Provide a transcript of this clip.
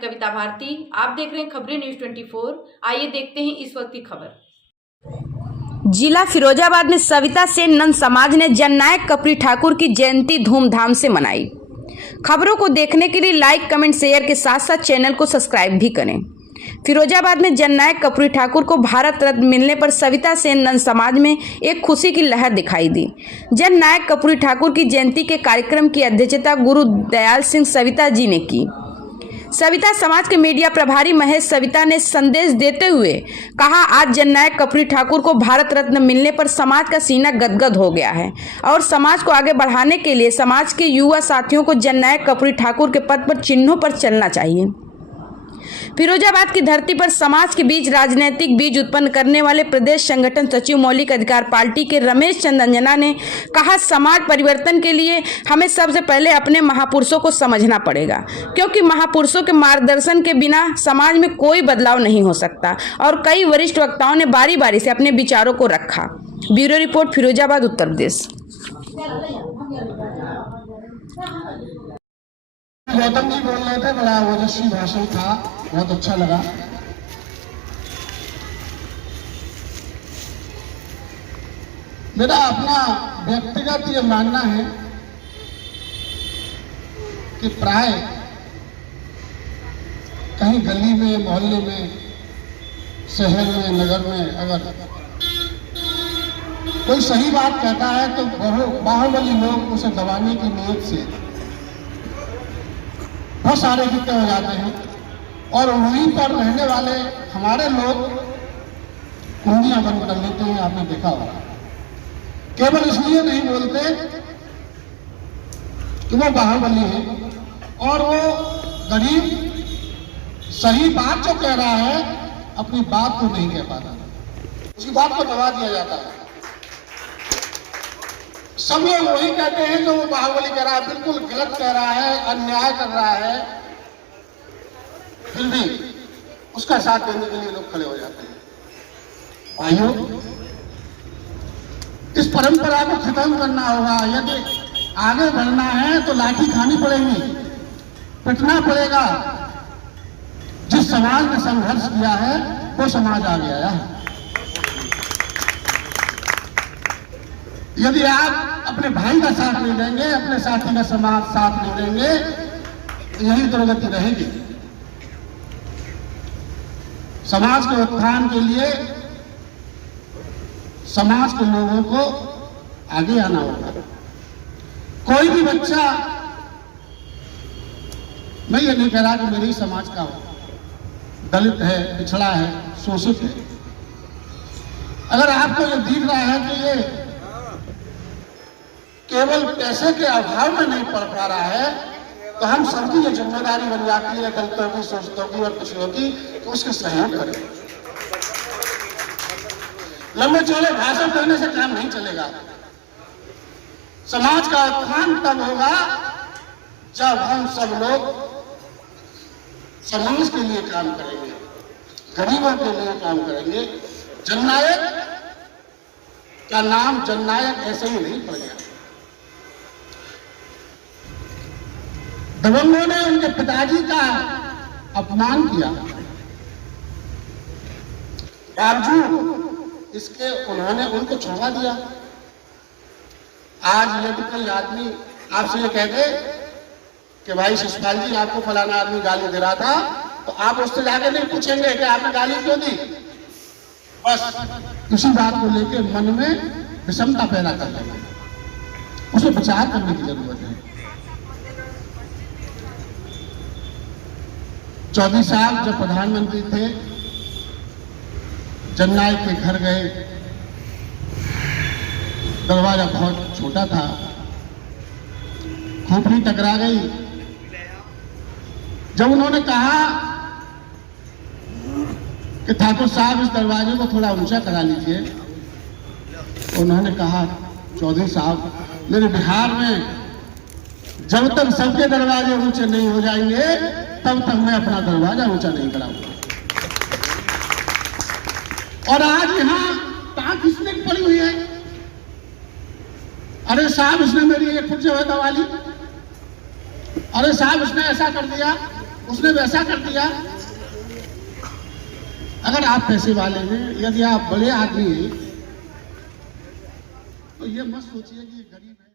मैं कविता भारती। आप देख रहे हैं खबरें न्यूज 24। आइए देखते हैं इस वक्त की खबर। जिला फिरोजाबाद में सविता सेन नंद समाज ने जननायक कपरी ठाकुर की जयंती धूमधाम से मनाई। खबरों को देखने के लिए लाइक, कमेंट, शेयर के साथ साथ चैनल को सब्सक्राइब भी करें। फिरोजाबाद में जननायक कपरी ठाकुर को भारत रत्न मिलने पर सविता सेन नंद समाज में एक खुशी की लहर दिखाई दी। जननायक कपरी ठाकुर की जयंती के कार्यक्रम की अध्यक्षता गुरु दयाल सिंह सविता जी ने की। सविता समाज के मीडिया प्रभारी महेश सविता ने संदेश देते हुए कहा, आज जननायक कपरी ठाकुर को भारत रत्न मिलने पर समाज का सीना गदगद हो गया है और समाज को आगे बढ़ाने के लिए समाज के युवा साथियों को जननायक कपरी ठाकुर के पथ पर चिन्हों पर चलना चाहिए। फिरोजाबाद की धरती पर समाज के बीच राजनीतिक बीज उत्पन्न करने वाले प्रदेश संगठन सचिव मौलिक अधिकार पार्टी के रमेश चंद अंजना ने कहा, समाज परिवर्तन के लिए हमें सबसे पहले अपने महापुरुषों को समझना पड़ेगा, क्योंकि महापुरुषों के मार्गदर्शन के बिना समाज में कोई बदलाव नहीं हो सकता। और कई वरिष्ठ वक्ताओं ने बारी बारी से अपने विचारों को रखा। Bureau report, Firozabad, Uttar Pradesh. गौतम जी बोल रहे थे, बड़ा ओजस्वी भाषण था, बहुत अच्छा लगा। मेरा अपना व्यक्तिगत ये मानना है कि प्राय कहीं गली में, मोहल्ले में, शहर में, नगर में अगर कोई सही बात कहता है तो बाहुबली लोग उसे दबाने की नीयत से बहुत सारे इकट्ठे हो जाते हैं और वहीं पर रहने वाले हमारे लोग कुंडियां बंद कर लेते हैं। आपने देखा होगा, केवल इसलिए नहीं बोलते कि वो बाहुबली है और वो गरीब सही बात जो कह रहा है अपनी बात को नहीं कह पाता, उसी बात को दबा दिया जाता है। सब लोग वही कहते हैं जो वो बाहुबली कह रहा है, बिल्कुल गलत कह रहा है, अन्याय कर रहा है, फिर भी उसका साथ देने के लिए लोग खड़े हो जाते हैं। भाइयों, इस परंपरा को खत्म करना होगा। यदि आगे बढ़ना है तो लाठी खानी पड़ेगी, पिटना पड़ेगा। जिस समाज ने संघर्ष किया है वो समाज आगे आया है। यदि आप अपने भाई का साथ नहीं देंगे, अपने साथी का समाज साथ नहीं देंगे, तो यही दुर्गति रहेगी। समाज के उत्थान के लिए समाज के लोगों को आगे आना होगा। कोई भी बच्चा, मैं ये नहीं कह रहा कि मेरे समाज का हो, दलित है, पिछड़ा है, शोषित है, अगर आपको ये दिख रहा है कि ये केवल पैसे के अभाव में नहीं पढ़ पा रहा है, तो हम सबकी ये जिम्मेदारी बन जाती है, दलितों की, शोषितों की और पिछड़ों की, तो उसके सहयोग करें। लंबे चौड़े भाषण देने से काम नहीं चलेगा। समाज का उत्थान तब होगा जब हम सब लोग समाज के लिए काम करेंगे, गरीबों के लिए काम करेंगे। जननायक का नाम जननायक ऐसे ही नहीं पड़ गया। दबंगों ने उनके पिताजी का अपमान किया, बावजूद इसके उन्होंने उनको छोड़ा दिया। आज यदि कोई आदमी आपसे ये कह दे कि भाई शिषपाल जी, आपको फलाना आदमी गाली दे रहा था, तो आप उससे जाके नहीं पूछेंगे कि आपने गाली क्यों दी। बस इसी बात को लेकर मन में विषमता पैदा कर लेना, उसे विचार करने की जरूरत है। चौधरी साहब जब प्रधानमंत्री थे, जननायक के घर गए, दरवाजा बहुत छोटा था, खोपड़ी टकरा गई। जब उन्होंने कहा कि ठाकुर साहब इस दरवाजे को थोड़ा ऊंचा करा लीजिए, तो उन्होंने कहा, चौधरी साहब, मेरे बिहार में जब तक सबके दरवाजे ऊंचे नहीं हो जाएंगे तब तक मैं अपना दरवाजा ऊंचा नहीं कराऊंगा। और आज यहां टांग किसने पड़ी हुई है, अरे साहब इसने मेरी एक फुट जो है दबा ली, अरे साहब इसने ऐसा कर दिया, उसने वैसा कर दिया। अगर आप पैसे वाले हैं, यदि आप बड़े आदमी हैं, तो ये मत सोचिए कि ये गरीब है।